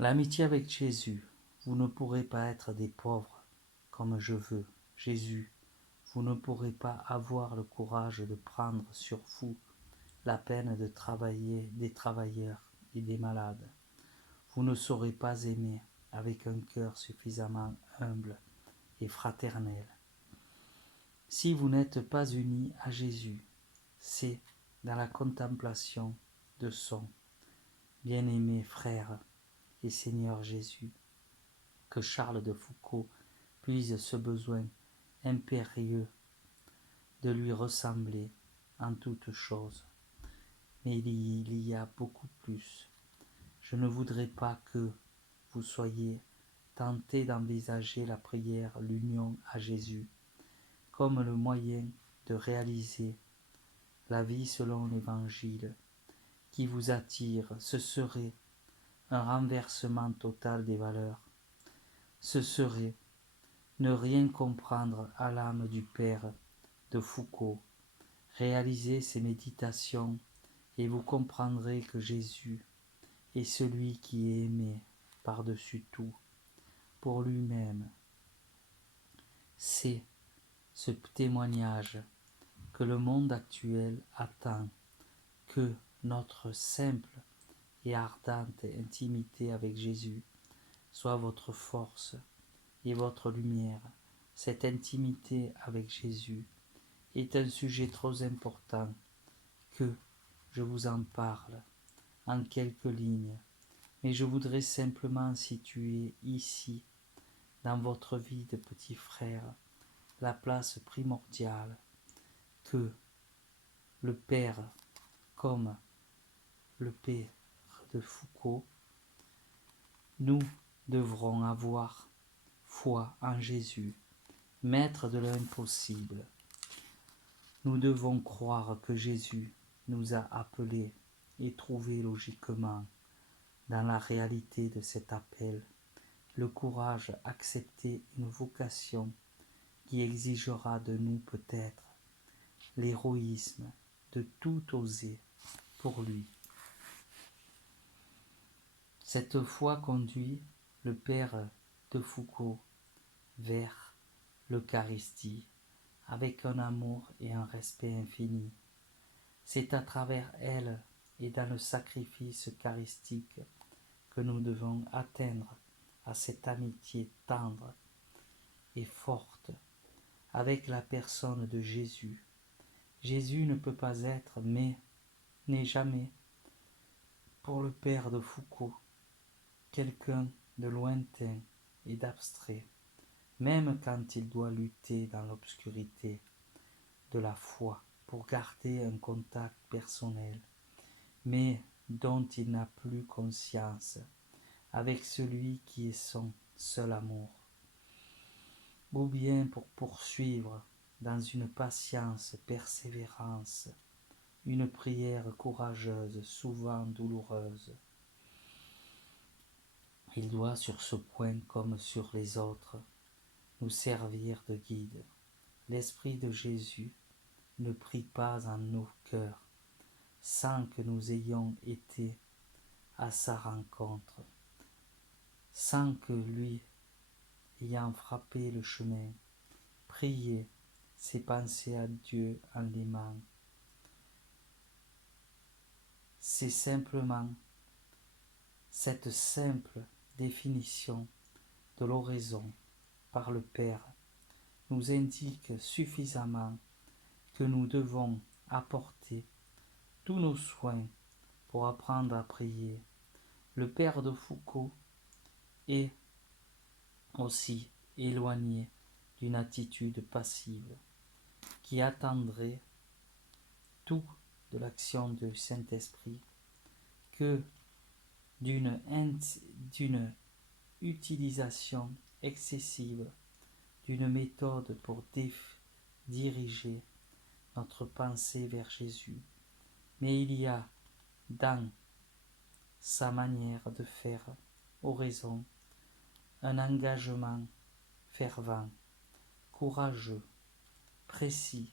L'amitié avec Jésus, vous ne pourrez pas être des pauvres comme je veux. Jésus, vous ne pourrez pas avoir le courage de prendre sur vous la peine de travailler des travailleurs et des malades. Vous ne saurez pas aimer avec un cœur suffisamment humble et fraternel. Si vous n'êtes pas unis à Jésus, c'est dans la contemplation de son bien-aimé frère et Seigneur Jésus que Charles de Foucault puise ce besoin impérieux de lui ressembler en toutes choses. Mais il y a beaucoup plus. Je ne voudrais pas que vous soyez tentés d'envisager la prière, l'union à Jésus, comme le moyen de réaliser la vie selon l'Évangile qui vous attire. Ce serait un renversement total des valeurs. Ce serait ne rien comprendre à l'âme du Père de Foucault. Réalisez ces méditations et vous comprendrez que Jésus est celui qui est aimé par-dessus tout pour lui-même. C'est ce témoignage que le monde actuel attend, que notre simple et ardente intimité avec Jésus soit votre force et votre lumière. Cette intimité avec Jésus est un sujet trop important que je vous en parle en quelques lignes, mais je voudrais simplement situer ici, dans votre vie de petit frère, la place primordiale que le Père, comme le Père de Foucault, nous devrons avoir foi en Jésus, maître de l'impossible. Nous devons croire que Jésus nous a appelés et trouver logiquement, dans la réalité de cet appel, le courage d'accepter une vocation qui exigera de nous peut-être l'héroïsme de tout oser pour lui. Cette foi conduit le Père de Foucault vers l'Eucharistie avec un amour et un respect infini. C'est à travers elle et dans le sacrifice eucharistique que nous devons atteindre à cette amitié tendre et forte avec la personne de Jésus. Jésus ne peut pas être, mais n'est jamais, pour le Père de Foucault, quelqu'un de lointain et d'abstrait, même quand il doit lutter dans l'obscurité de la foi pour garder un contact personnel, mais dont il n'a plus conscience, avec celui qui est son seul amour, ou bien pour poursuivre dans une patience persévérance, une prière courageuse, souvent douloureuse. Il doit sur ce point, comme sur les autres, nous servir de guide. L'Esprit de Jésus ne prie pas en nos cœurs sans que nous ayons été à sa rencontre, sans que lui, ayant frappé le chemin, prier ses pensées à Dieu en l'aimant. C'est simplement cette simple définition de l'oraison par le Père nous indique suffisamment que nous devons apporter tous nos soins pour apprendre à prier. Le Père de Foucault est aussi éloigné d'une attitude passive qui attendrait tout de l'action du Saint-Esprit que d'une utilisation excessive d'une méthode pour diriger notre pensée vers Jésus. Mais il y a dans sa manière de faire oraison un engagement fervent, courageux, précis,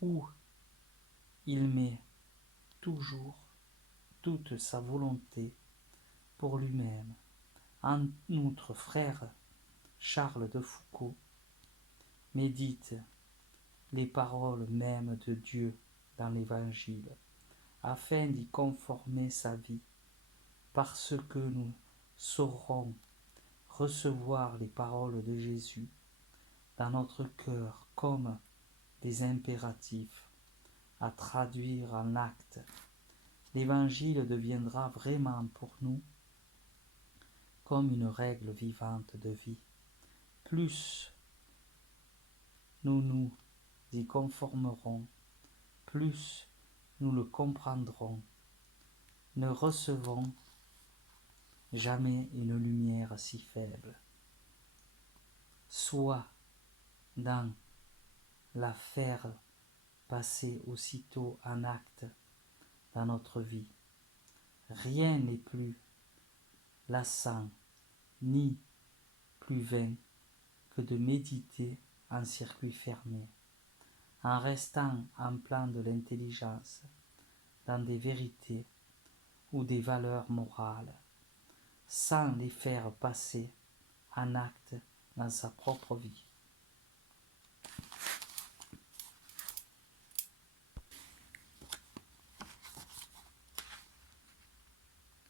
où il met toujours toute sa volonté pour lui-même. En outre, frère Charles de Foucault médite les paroles mêmes de Dieu dans l'Évangile, afin d'y conformer sa vie, parce que nous saurons recevoir les paroles de Jésus dans notre cœur comme des impératifs à traduire en actes. L'Évangile deviendra vraiment pour nous comme une règle vivante de vie. Plus nous nous y conformerons, plus nous le comprendrons. Ne recevons jamais une lumière si faible, soit dans la faire passer aussitôt en acte dans notre vie. Rien n'est plus lassant ni plus vain que de méditer en circuit fermé, en restant en plan de l'intelligence, dans des vérités ou des valeurs morales, sans les faire passer en acte dans sa propre vie.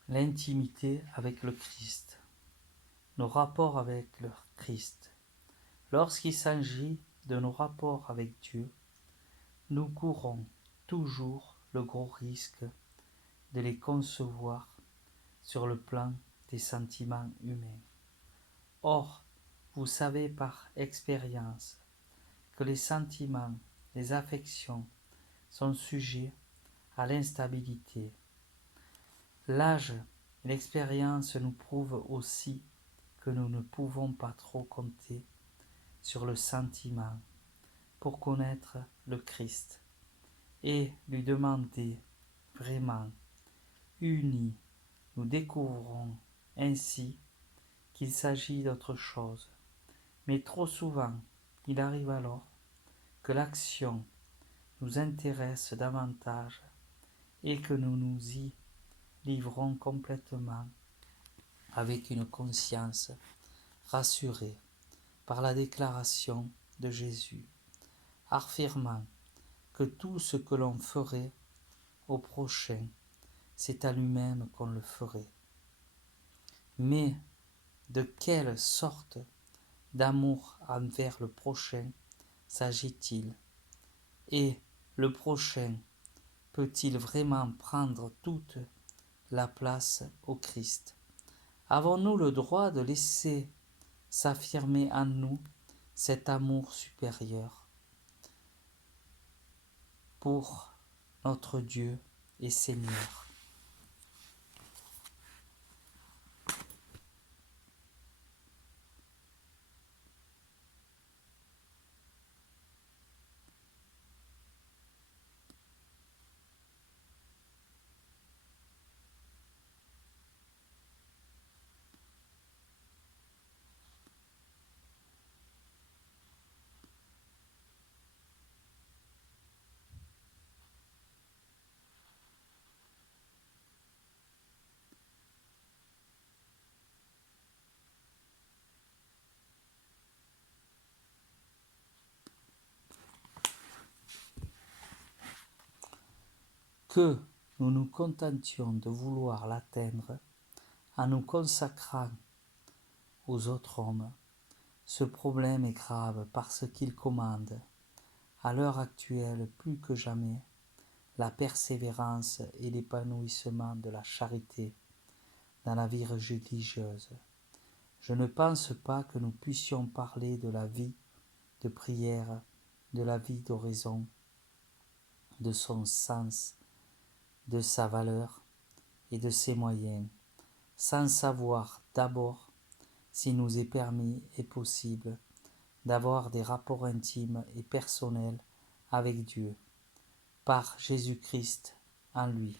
L'intimité avec le Christ, nos rapports avec le Christ. Lorsqu'il s'agit de nos rapports avec Dieu, nous courons toujours le gros risque de les concevoir sur le plan des sentiments humains. Or, vous savez par expérience que les sentiments, les affections sont sujets à l'instabilité. L'âge et l'expérience nous prouvent aussi que nous ne pouvons pas trop compter sur le sentiment pour connaître le Christ et lui demander vraiment. Unis, nous découvrons ainsi qu'il s'agit d'autre chose. Mais trop souvent, il arrive alors que l'action nous intéresse davantage et que nous nous y livrons complètement avec une conscience rassurée par la déclaration de Jésus, affirmant que tout ce que l'on ferait au prochain, c'est à lui-même qu'on le ferait. Mais de quelle sorte d'amour envers le prochain s'agit-il? Et le prochain peut-il vraiment prendre toute la place au Christ? Avons-nous le droit de laisser s'affirmer en nous cet amour supérieur pour notre Dieu et Seigneur? Que nous nous contentions de vouloir l'atteindre en nous consacrant aux autres hommes, ce problème est grave parce qu'il commande, à l'heure actuelle plus que jamais, la persévérance et l'épanouissement de la charité dans la vie religieuse. Je ne pense pas que nous puissions parler de la vie de prière, de la vie d'oraison, de son sens, de sa valeur et de ses moyens, sans savoir d'abord s'il nous est permis et possible d'avoir des rapports intimes et personnels avec Dieu, par Jésus-Christ en lui.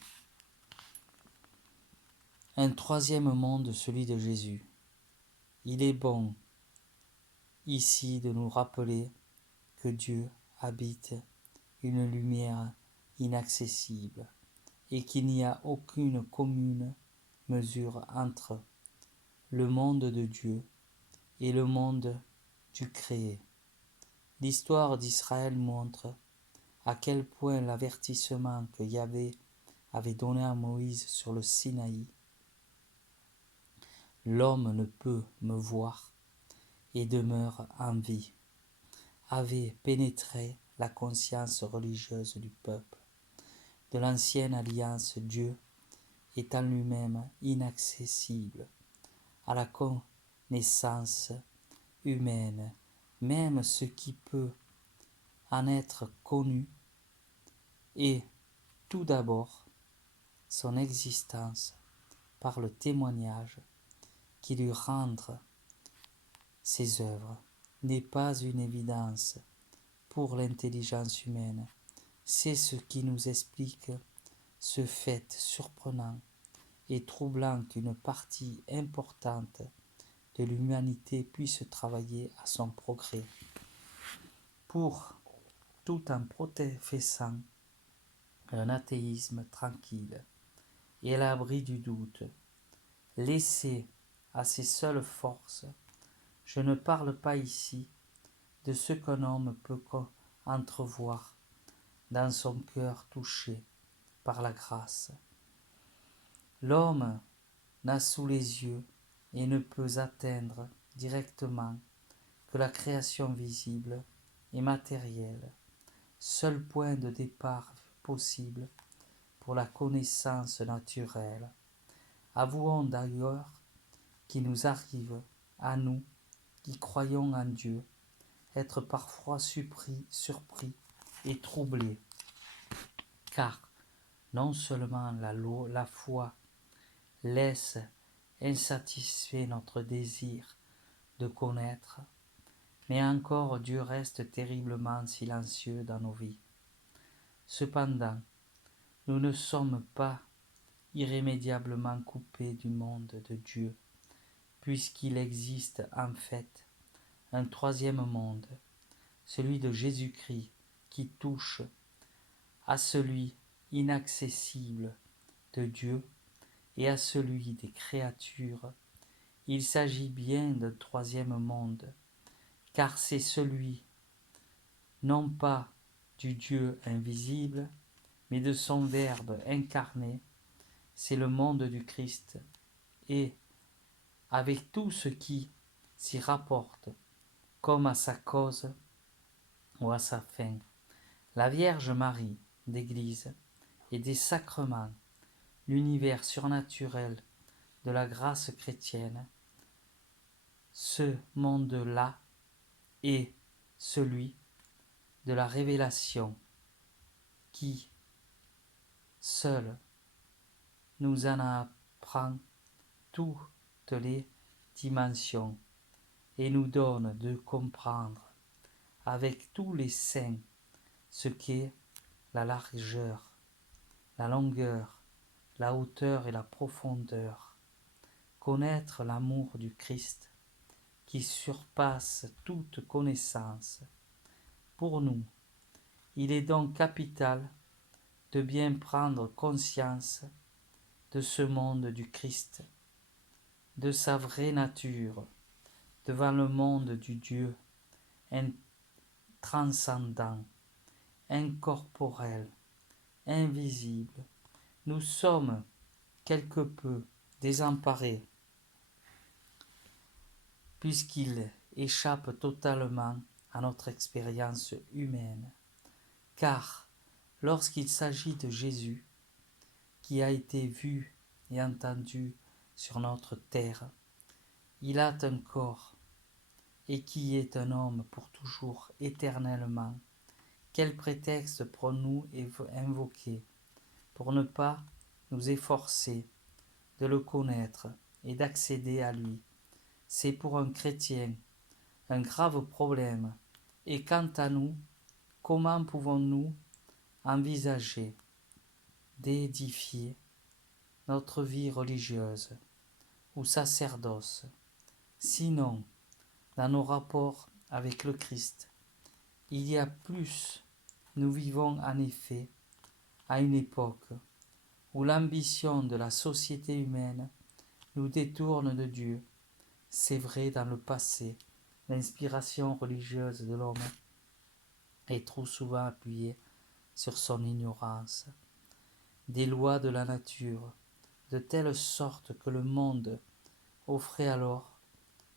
Un troisième monde, celui de Jésus. Il est bon ici de nous rappeler que Dieu habite une lumière inaccessible et qu'il n'y a aucune commune mesure entre le monde de Dieu et le monde du créé. L'histoire d'Israël montre à quel point l'avertissement que Yahvé avait donné à Moïse sur le Sinaï, l'homme ne peut me voir et demeure en vie, avait pénétré la conscience religieuse du peuple. De l'ancienne alliance, Dieu est en lui-même inaccessible à la connaissance humaine. Même ce qui peut en être connu est tout d'abord son existence par le témoignage qui lui rend ses œuvres n'est pas une évidence pour l'intelligence humaine. C'est ce qui nous explique ce fait surprenant et troublant qu'une partie importante de l'humanité puisse travailler à son progrès. Tout en professant un athéisme tranquille et à l'abri du doute, laissé à ses seules forces, je ne parle pas ici de ce qu'un homme peut entrevoir dans son cœur touché par la grâce. L'homme n'a sous les yeux et ne peut atteindre directement que la création visible et matérielle, seul point de départ possible pour la connaissance naturelle. Avouons d'ailleurs qu'il nous arrive, à nous qui croyons en Dieu, être parfois surpris et troublés, car non seulement la foi laisse insatisfait notre désir de connaître, mais encore Dieu reste terriblement silencieux dans nos vies. Cependant, nous ne sommes pas irrémédiablement coupés du monde de Dieu, puisqu'il existe en fait un troisième monde, celui de Jésus-Christ, qui touche à celui inaccessible de Dieu et à celui des créatures. Il s'agit bien d'un troisième monde, car c'est celui non pas du Dieu invisible, mais de son Verbe incarné, c'est le monde du Christ, et avec tout ce qui s'y rapporte, comme à sa cause ou à sa fin. La Vierge Marie d'Église et des sacrements, l'univers surnaturel de la grâce chrétienne, ce monde-là est celui de la révélation qui, seul, nous en apprend toutes les dimensions et nous donne de comprendre avec tous les saints ce qu'est la largeur, la longueur, la hauteur et la profondeur. Connaître l'amour du Christ qui surpasse toute connaissance. Pour nous, il est donc capital de bien prendre conscience de ce monde du Christ, de sa vraie nature, devant le monde du Dieu transcendant, incorporel, invisible. Nous sommes quelque peu désemparés, puisqu'il échappe totalement à notre expérience humaine. Car lorsqu'il s'agit de Jésus, qui a été vu et entendu sur notre terre, il a un corps et qui est un homme pour toujours, éternellement. Quel prétexte pourrons-nous invoquer pour ne pas nous efforcer de le connaître et d'accéder à lui? C'est pour un chrétien un grave problème. Et quant à nous, comment pouvons-nous envisager d'édifier notre vie religieuse ou sacerdoce, sinon dans nos rapports avec le Christ? Il y a plus, nous vivons en effet à une époque où l'ambition de la société humaine nous détourne de Dieu. C'est vrai dans le passé, l'inspiration religieuse de l'homme est trop souvent appuyée sur son ignorance des lois de la nature, de telle sorte que le monde offrait alors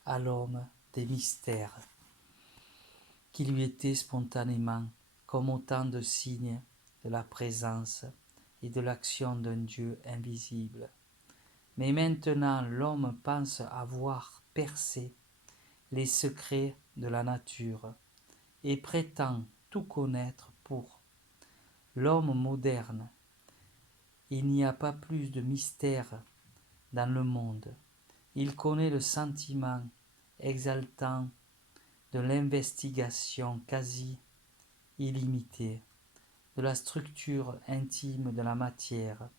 à l'homme des mystères qui lui étaient spontanément comme autant de signes de la présence et de l'action d'un Dieu invisible. Mais maintenant l'homme pense avoir percé les secrets de la nature et prétend tout connaître pour l'homme moderne. Il n'y a pas plus de mystère dans le monde. Il connaît le sentiment exaltant de l'investigation quasi illimitée, de la structure intime de la matière,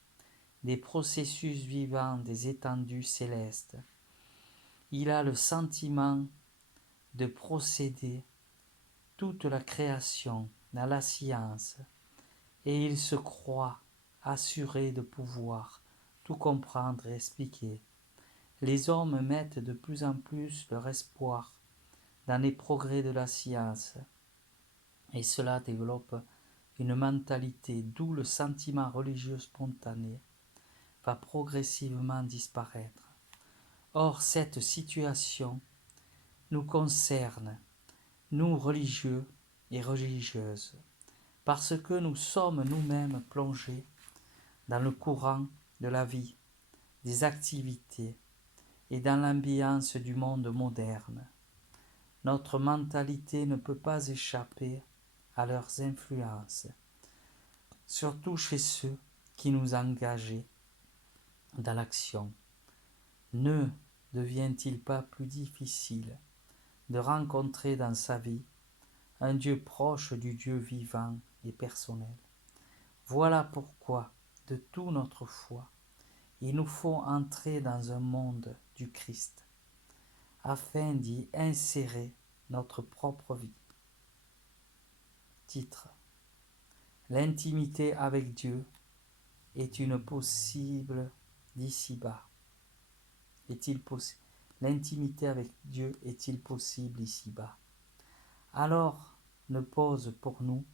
des processus vivants des étendues célestes. Il a le sentiment de procéder toute la création dans la science, et il se croit assuré de pouvoir tout comprendre et expliquer. Les hommes mettent de plus en plus leur espoir dans les progrès de la science, et cela développe une mentalité d'où le sentiment religieux spontané va progressivement disparaître. Or, cette situation nous concerne, nous religieux et religieuses, parce que nous sommes nous-mêmes plongés dans le courant de la vie, des activités et dans l'ambiance du monde moderne. Notre mentalité ne peut pas échapper à leurs influences, surtout chez ceux qui nous engagent dans l'action. Ne devient-il pas plus difficile de rencontrer dans sa vie un Dieu proche du Dieu vivant et personnel? Voilà pourquoi, de toute notre foi, il nous faut entrer dans un monde du Christ, afin d'y insérer notre propre vie. Titre: L'intimité avec Dieu est une possible d'ici-bas. L'intimité avec Dieu est-il possible ici-bas? Alors ne pose pour nous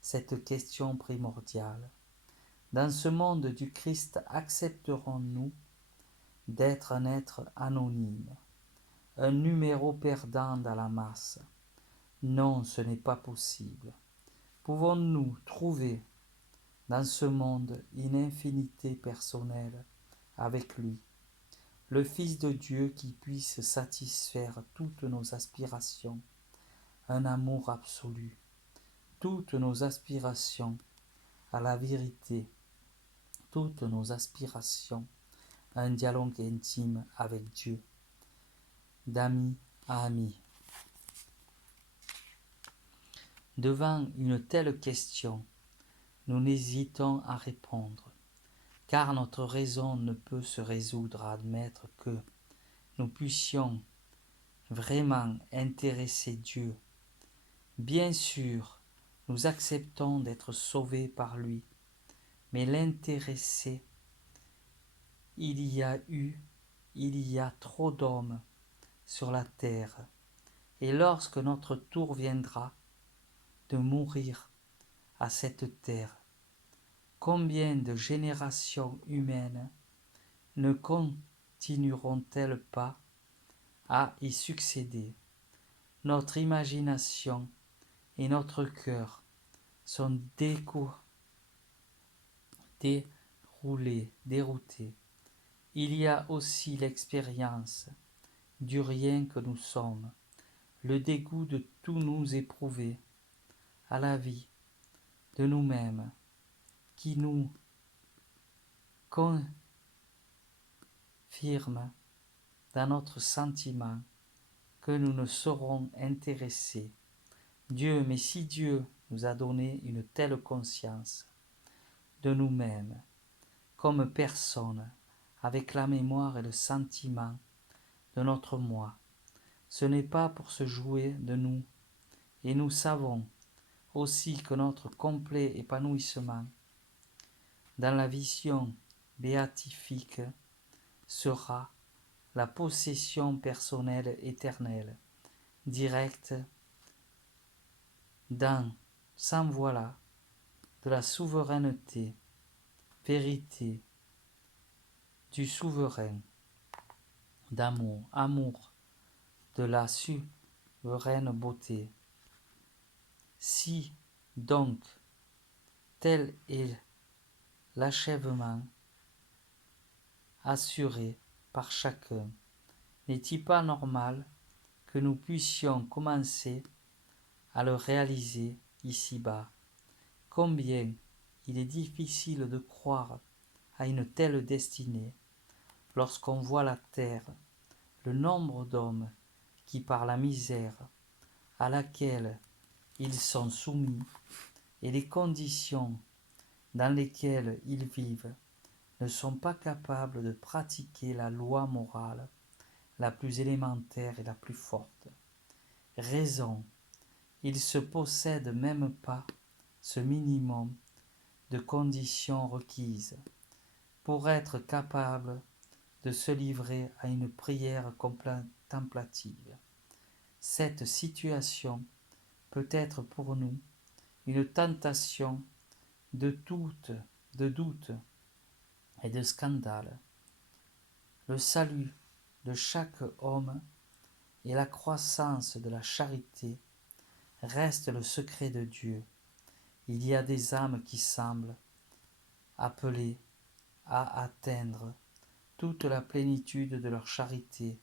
cette question primordiale. Dans ce monde du Christ, accepterons-nous d'être un être anonyme, un numéro perdant dans la masse? Non, ce n'est pas possible. Pouvons-nous trouver dans ce monde une infinité personnelle avec lui, le Fils de Dieu qui puisse satisfaire toutes nos aspirations, un amour absolu, toutes nos aspirations à la vérité, toutes nos aspirations à un dialogue intime avec Dieu, d'ami à ami? Devant une telle question, nous n'hésitons à répondre, car notre raison ne peut se résoudre à admettre que nous puissions vraiment intéresser Dieu. Bien sûr, nous acceptons d'être sauvés par lui, mais l'intéresser, il y a trop d'hommes sur la terre, et lorsque notre tour viendra de mourir à cette terre, combien de générations humaines ne continueront-elles pas à y succéder? Notre imagination et notre cœur sont déroutés. Il y a aussi l'expérience du rien que nous sommes, le dégoût de tout nous éprouver, à la vie de nous-mêmes, qui nous confirme dans notre sentiment que nous ne serons intéressés. Dieu, mais si Dieu nous a donné une telle conscience de nous-mêmes, comme personne, avec la mémoire et le sentiment de notre moi, ce n'est pas pour se jouer de nous, et nous savons aussi que notre complet épanouissement dans la vision béatifique sera la possession personnelle éternelle, directe, dans, sans voilà, de la souveraineté, vérité, du souverain, d'amour, amour, de la souveraine beauté. Si, donc, tel est l'achèvement assuré par chacun, n'est-il pas normal que nous puissions commencer à le réaliser ici-bas? Combien il est difficile de croire à une telle destinée lorsqu'on voit la terre, le nombre d'hommes qui par la misère à laquelle ils sont soumis et les conditions dans lesquelles ils vivent ne sont pas capables de pratiquer la loi morale la plus élémentaire et la plus forte. Raison, ils se possèdent même pas ce minimum de conditions requises pour être capables de se livrer à une prière contemplative. Cette situation peut être pour nous une tentation de doute et de scandale. Le salut de chaque homme et la croissance de la charité restent le secret de Dieu. Il y a des âmes qui semblent appelées à atteindre toute la plénitude de leur charité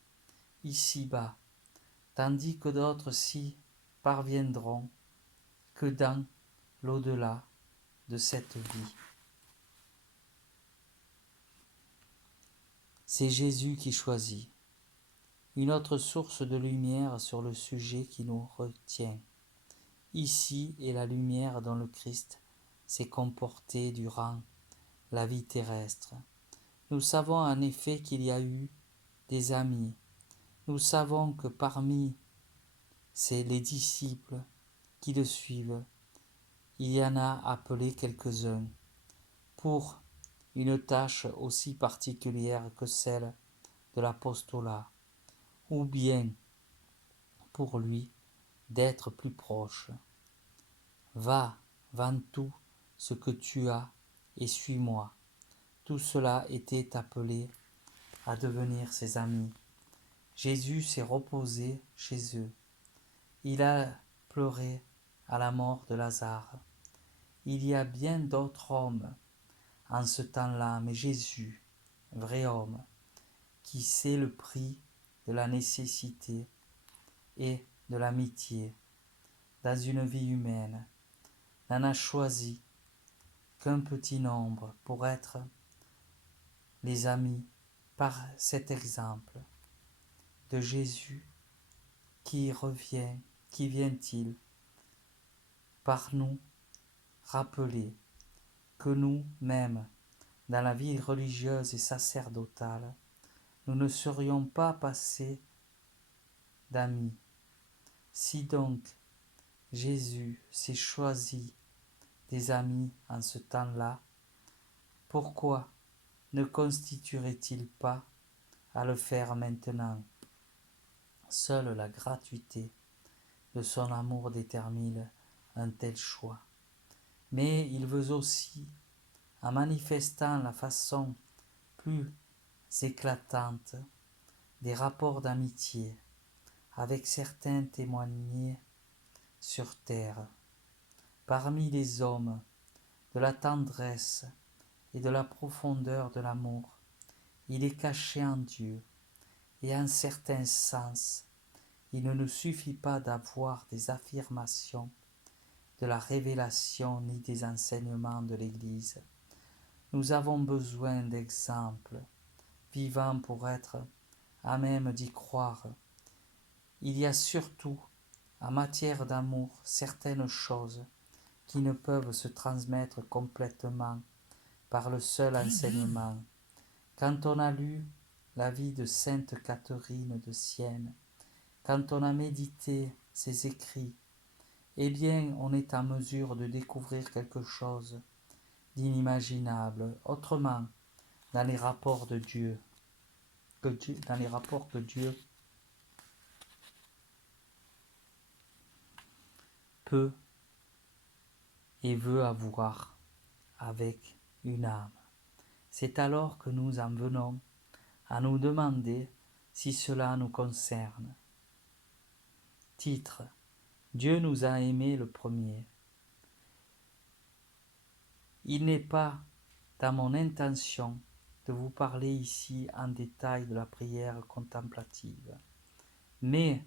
ici-bas, tandis que d'autres s'y parviendront que dans l'au-delà de cette vie. C'est Jésus qui choisit. Une autre source de lumière sur le sujet qui nous retient. Ici est la lumière dont le Christ s'est comporté durant la vie terrestre. Nous savons en effet qu'il y a eu des amis. Nous savons que parmi les disciples qui le suivent, il y en a appelé quelques-uns pour une tâche aussi particulière que celle de l'apostolat, ou bien pour lui d'être plus proche. Va, vends tout ce que tu as et suis-moi. Tout cela était appelé à devenir ses amis. Jésus s'est reposé chez eux. Il a pleuré à la mort de Lazare. Il y a bien d'autres hommes en ce temps-là, mais Jésus, vrai homme, qui sait le prix de la nécessité et de l'amitié dans une vie humaine, n'en a choisi qu'un petit nombre pour être les amis par cet exemple de Jésus qui vient-il par nous rappeler que nous-mêmes, dans la vie religieuse et sacerdotale, nous ne serions pas passés d'amis. Si donc Jésus s'est choisi des amis en ce temps-là, pourquoi ne constituerait-il pas à le faire maintenant? Seule la gratuité de son amour détermine un tel choix. Mais il veut aussi, en manifestant la façon plus éclatante des rapports d'amitié avec certains témoignés sur terre, parmi les hommes, de la tendresse et de la profondeur de l'amour. Il est caché en Dieu, et en certain sens, il ne nous suffit pas d'avoir des affirmations de la révélation ni des enseignements de l'Église. Nous avons besoin d'exemples vivants pour être à même d'y croire. Il y a surtout, en matière d'amour, certaines choses qui ne peuvent se transmettre complètement par le seul enseignement. Quand on a lu la vie de sainte Catherine de Sienne, quand on a médité ses écrits, eh bien on est en mesure de découvrir quelque chose d'inimaginable autrement dans les rapports de Dieu. dans les rapports que Dieu peut et veut avoir avec une âme. C'est alors que nous en venons à nous demander si cela nous concerne. Titre: Dieu nous a aimés le premier. Il n'est pas dans mon intention de vous parler ici en détail de la prière contemplative, mais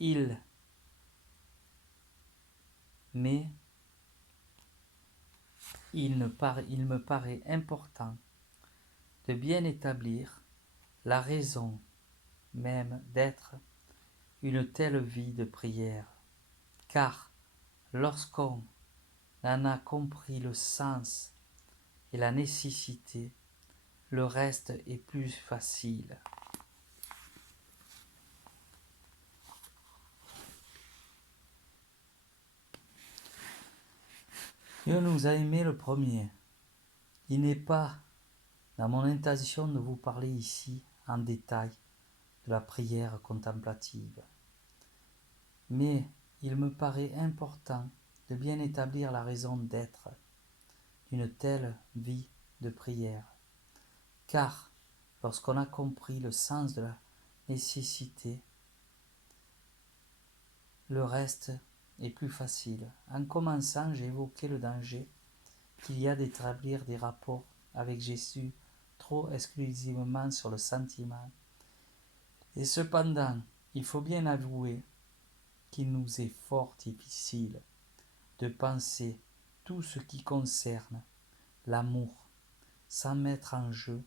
il me paraît important de bien établir la raison même d'être une telle vie de prière, car lorsqu'on en a compris le sens et la nécessité, le reste est plus facile. Dieu nous a aimés le premier. Il n'est pas dans mon intention de vous parler ici en détail de la prière contemplative, mais il me paraît important de bien établir la raison d'être d'une telle vie de prière, car lorsqu'on a compris le sens de la nécessité, le reste est plus facile. En commençant, j'ai évoqué le danger qu'il y a d'établir des rapports avec Jésus trop exclusivement sur le sentiment. Et cependant, il faut bien avouer qu'il nous est fort difficile de penser tout ce qui concerne l'amour sans mettre en jeu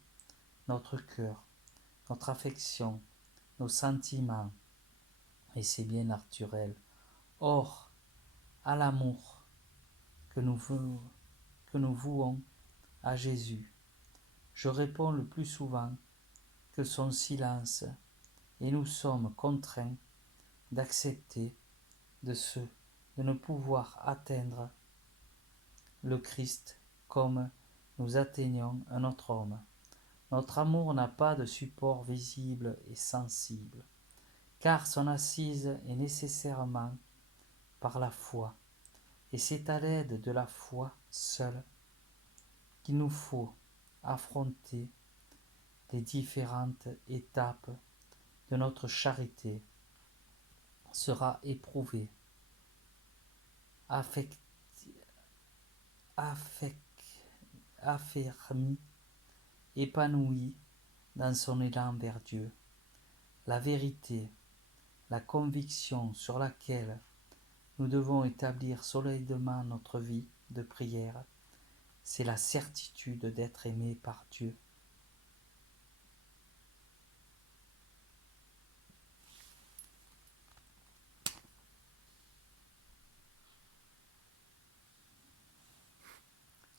notre cœur, notre affection, nos sentiments, et c'est bien naturel. Or, à l'amour que nous vouons à Jésus, je réponds le plus souvent que son silence, et nous sommes contraints d'accepter de ne pouvoir atteindre le Christ comme nous atteignons un autre homme. Notre amour n'a pas de support visible et sensible, car son assise est nécessairement par la foi, et c'est à l'aide de la foi seule qu'il nous faut affronter les différentes étapes de notre charité, sera éprouvé, affermi, épanoui dans son élan vers Dieu. La vérité, la conviction sur laquelle nous devons établir solidement notre vie de prière, c'est la certitude d'être aimé par Dieu.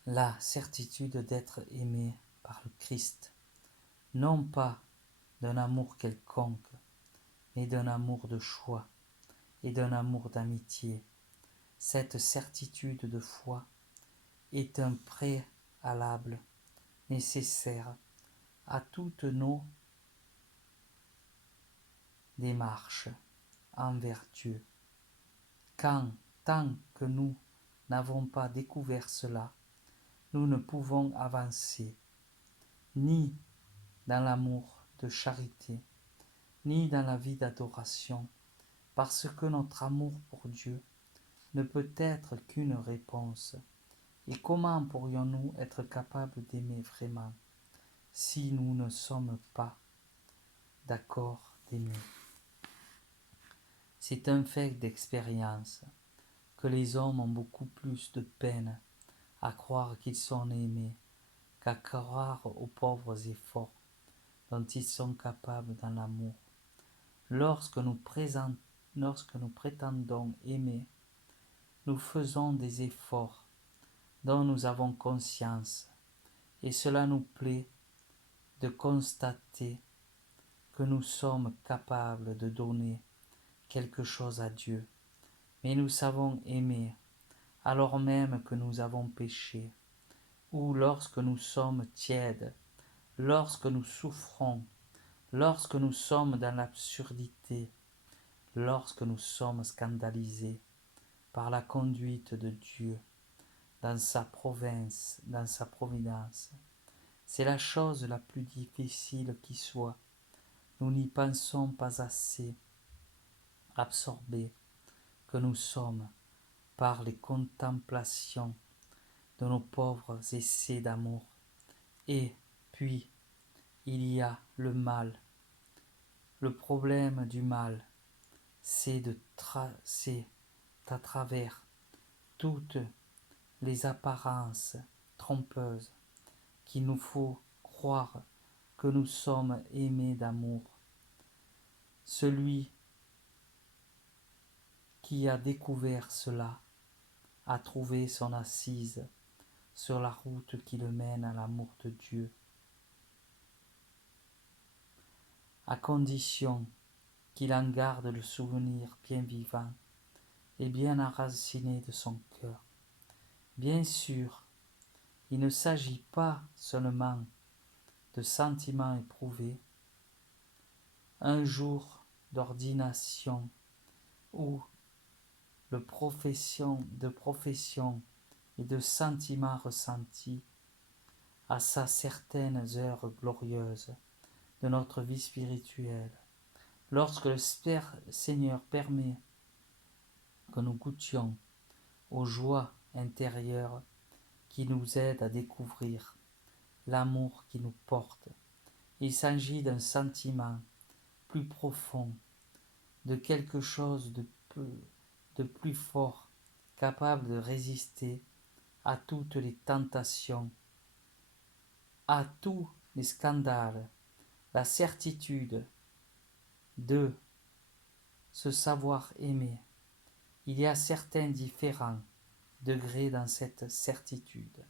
La certitude d'être aimé par le Christ, non pas d'un amour quelconque, mais d'un amour de choix et d'un amour d'amitié. Cette certitude de foi est un préalable nécessaire à toutes nos démarches envers Dieu. Tant que nous n'avons pas découvert cela, nous ne pouvons avancer ni dans l'amour de charité, ni dans la vie d'adoration, parce que notre amour pour Dieu ne peut être qu'une réponse. Et comment pourrions-nous être capables d'aimer vraiment si nous ne sommes pas d'accord d'aimer? C'est un fait d'expérience que les hommes ont beaucoup plus de peine à croire qu'ils sont aimés qu'à croire aux pauvres efforts dont ils sont capables dans l'amour. Lorsque nous prétendons aimer, nous faisons des efforts dont nous avons conscience, et cela nous plaît de constater que nous sommes capables de donner quelque chose à Dieu, mais nous savons aimer alors même que nous avons péché, ou lorsque nous sommes tièdes, lorsque nous souffrons, lorsque nous sommes dans l'absurdité, lorsque nous sommes scandalisés par la conduite de Dieu dans sa province, dans sa providence. C'est la chose la plus difficile qui soit. Nous n'y pensons pas assez, absorbés que nous sommes par les contemplations de nos pauvres essais d'amour. Et puis, il y a le mal. Le problème du mal, c'est de tracer à travers toutes les apparences trompeuses qu'il nous faut croire que nous sommes aimés d'amour. Celui qui a découvert cela a trouvé son assise sur la route qui le mène à l'amour de Dieu, à condition qu'il en garde le souvenir bien vivant et bien enraciné de son cœur. Bien sûr, il ne s'agit pas seulement de sentiments éprouvés, un jour d'ordination ou de profession et de sentiments ressentis à sa certaines heures glorieuses de notre vie spirituelle, lorsque le Seigneur permet que nous goûtions aux joies intérieures qui nous aident à découvrir l'amour qui nous porte. Il s'agit d'un sentiment plus profond, de quelque chose de plus fort, capable de résister à toutes les tentations, à tous les scandales, la certitude de se savoir aimer. Il y a certains différents degrés dans cette certitude.